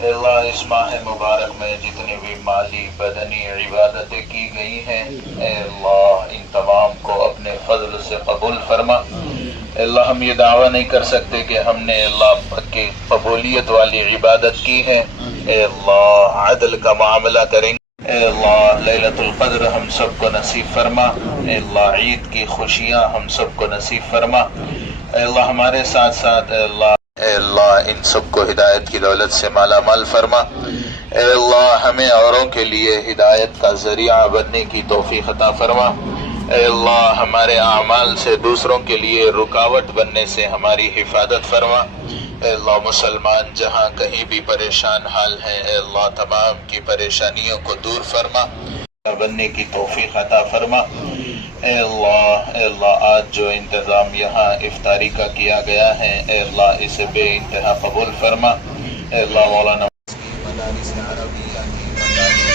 اللہ اس ماہ مبارک میں جتنی بھی مالی بدنی عبادتیں کی گئی ہیں، اے اللہ، ان تمام کو اپنے فضل سے قبول فرما۔ اللہ، ہم یہ دعویٰ نہیں کر سکتے کہ ہم نے اللہ کی قبولیت والی عبادت کی ہے۔ اے اللہ، عدل کا معاملہ کریں گے۔ اے اللہ لیلت القدر ہم سب کو نصیب فرما۔ اے اللہ، عید کی خوشیاں ہم سب کو نصیب فرما۔ اے اللہ، ہمارے ساتھ ساتھ اے اللہ اے اللہ، ان سب کو ہدایت کی دولت سے مالا مال فرما۔ اے اللہ، ہمیں اوروں کے لیے ہدایت کا ذریعہ بننے کی توفیق عطا فرما۔ اے اللہ، ہمارے اعمال سے دوسروں کے لیے رکاوٹ بننے سے ہماری حفاظت فرما۔ اے اللہ، مسلمان جہاں کہیں بھی پریشان حال ہیں، اے اللہ، تمام کی پریشانیوں کو دور فرما۔ بننے کی توفیق عطا فرما۔ اے اللہ اے اللہ، آج جو انتظام یہاں افطاری کا کیا گیا ہے، اے اللہ، اسے بے انتہا قبول فرما۔ اے اللہ، مولانا۔ کی مدارس عربیہ کی مدارس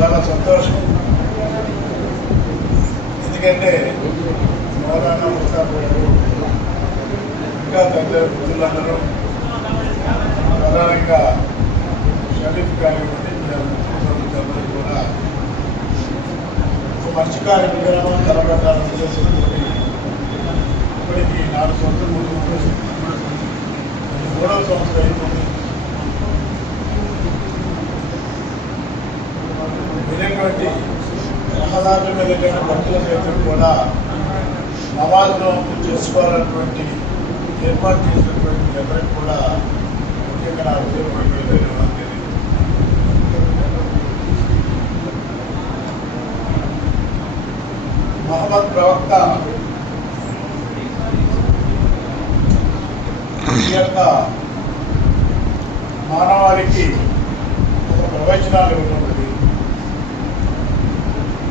చాలా సంతోషం. ఎందుకంటే మౌలానా ముస్తాఫ్ గారు ఇంకా తదితర మిత్రులందరూ. ప్రధానంగా షరీఫ్ కానివ్వండి అందరూ కూడా ఒక మంచి కార్యక్రమం తలపెట్టాలని ఉద్దేశంతో ఇప్పటికీ నాలుగు సంవత్సరం మూడు మూడవ సంవత్సరం రహదారుల భక్తుల సైతం కూడా నమాజ్లో చేసుకోవాలన్నటువంటి ఏర్పాటు చేసినటువంటి ఎవరికి కూడా ముఖ్యంగా నా ఉద్యోగం మహమ్మద్ ప్రవక్త యొక్క మానవాళికి ఒక ప్రవచనాలు ఉన్నది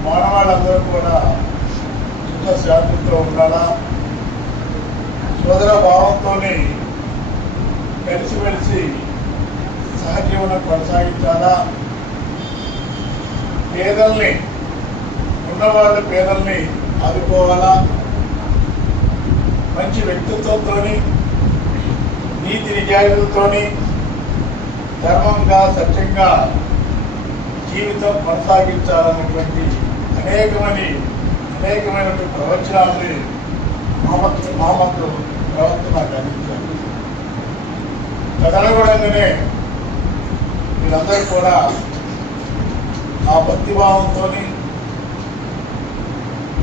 మానవాళ్ళందరూ కూడా సుఖ శాంతితో ఉండాలా? సోదర భావంతో కలిసిమెలిసి సహజీవనం కొనసాగించాలా? పేదల్ని ఉన్నవాళ్ళ పేదల్ని ఆదుకోవాలా? మంచి వ్యక్తిత్వంతోని నీతి నిజాయితీలతోని ధర్మంగా సత్యంగా జీవితం కొనసాగించాలన్నటువంటి అనేకమని అనేకమైనటువంటి ప్రవచనాలని మహమ్మద్ మహమ్మద్ ప్రవక్త నాకు అందించారు తదనుగుణంగానే వీళ్ళందరూ కూడా ఆ భక్తిభావంతో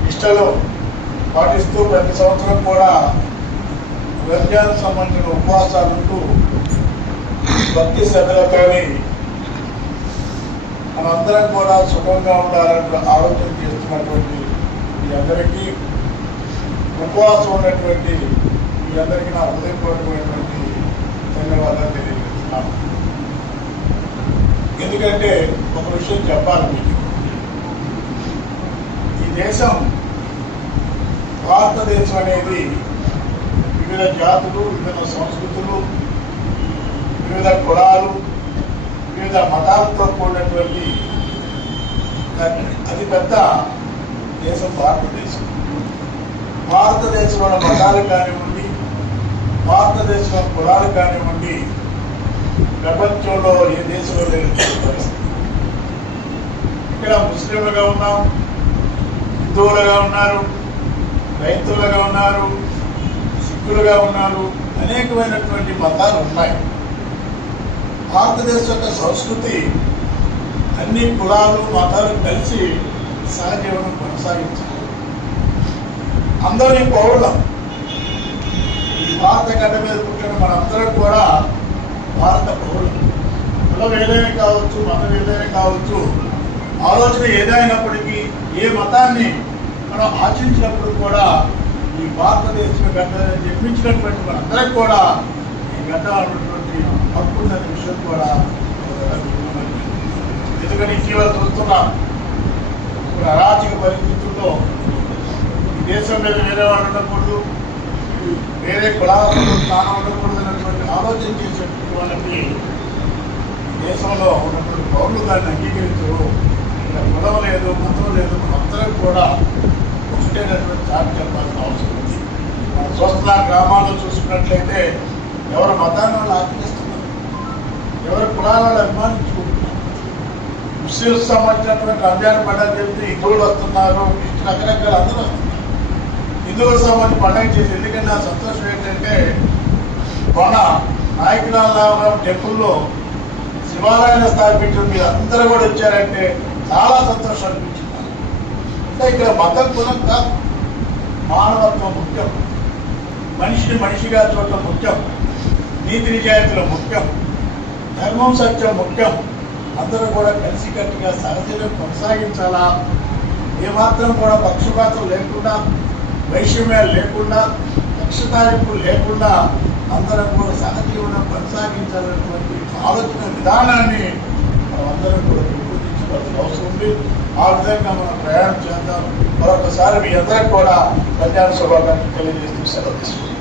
నిష్టలో పాటిస్తూ ప్రతి సంవత్సరం కూడా వ్యవసాయానికి సంబంధించిన ఉపవాసాలకు భక్తి శ్రద్ధలతోని మనందరం కూడా సుఖంగా ఉండాలని ఆలోచన చేస్తున్నటువంటి మీ అందరికీ ఉపవాసం ఉన్నటువంటి మీ అందరికీ నా హృదయపూర్వకమైనటువంటి ధన్యవాదాలు తెలియజేస్తున్నాను. ఎందుకంటే ఒక విషయం చెప్పాలి మీకు. ఈ దేశం భారతదేశం అనేది వివిధ జాతులు వివిధ సంస్కృతులు వివిధ కులాలు వివిధ మతాలతో కూడినటువంటి అతిపెద్ద దేశం భారతదేశం. భారతదేశంలో మతాలు కానివ్వండి భారతదేశంలో కులాలు కానివ్వండి ప్రపంచంలో ఏ దేశంలో లేని పరిస్థితి. ఇక్కడ ముస్లింలుగా ఉన్నాం హిందువులుగా ఉన్నారు రైతులుగా ఉన్నారు సిక్కులుగా ఉన్నారు అనేకమైనటువంటి మతాలు ఉన్నాయి. భారతదేశం యొక్క సంస్కృతి అన్ని కులాలు మతాలు కలిసి సహజీవనం కొనసాగించారు. అందరి పౌరులం. ఈ భారత గడ్డ మీద పుట్టిన మనందరం కూడా భారత పౌరులు. కులం ఏదైనా కావచ్చు మతం ఏదైనా కావచ్చు ఆలోచన ఏదైనప్పటికీ ఏ మతాన్ని మనం ఆచరించినప్పుడు కూడా ఈ భారతదేశం గడ్డ జన్మించినటువంటి మనందరం కూడా ఈ గడ్డ హక్కు ఉందనే విషయం కూడా ఎందుకని ఇటీవల చూస్తున్న ఇప్పుడు అరాచక పరిస్థితుల్లో దేశం మీద వేరే వాళ్ళు ఉండకూడదు వేరే కులాలు స్థానం ఉండకూడదు అనేటువంటి ఆలోచన చేసేటువంటి వాళ్ళకి దేశంలో ఉన్నటువంటి పౌరులు దాన్ని అంగీకరించరు. ఇక్కడ కులం లేదు మతం లేదు మనందరం కూడా ఒకటేనటువంటి చాటు చెప్పాల్సిన అవసరం ఉంది. మనం చూస్తున్న గ్రామాల్లో చూసుకున్నట్లయితే ఎవరి మతాన్ని వాళ్ళు ఆచరిస్తున్నారు ఎవరి కులాలను వాళ్ళు అభిమానించుకుంటున్నారు ముస్లింస్ సంబంధించినటువంటి రంజాన్ పండుగ చెప్తే హిందువులు వస్తున్నారు రకరకాల అందరూ వస్తున్నారు. హిందువులకు సంబంధించి పండుగ చేసి ఎందుకంటే నా సంతోషం ఏంటంటే మొన్న నాయకురావు టెంపుల్లో శివాలయాన్ని స్థాపించడం మీరు అందరూ కూడా వచ్చారంటే చాలా సంతోషం అనిపించింది. అంటే ఇక్కడ మతం కులం కాదు. మానవత్వం ముఖ్యం. మనిషిని మనిషిగా చూడటం ముఖ్యం. నీతి నిజాయితీలు ముఖ్యం. ధర్మం సత్యం ముఖ్యం. అందరూ కూడా కలిసికట్టుగా సహజీవనం కొనసాగించాలా? ఏమాత్రం కూడా పక్షపాతం లేకుండా వైషమ్యాలు లేకుండా కక్షతాయింపులు లేకుండా అందరం కూడా సహజీవనం కొనసాగించాలన్నటువంటి ఆలోచన విధానాన్ని మనం అందరం కూడా పెంపొందించవలసిన అవసరం ఉంది. ఆ విధంగా మనం ప్రయాణం చేద్దాం. మరొకసారి మీ అందరికి కూడా కళ్యాణ శుభాకాంక్షలు తెలియజేస్తూ సెలవు తీసుకుంటాం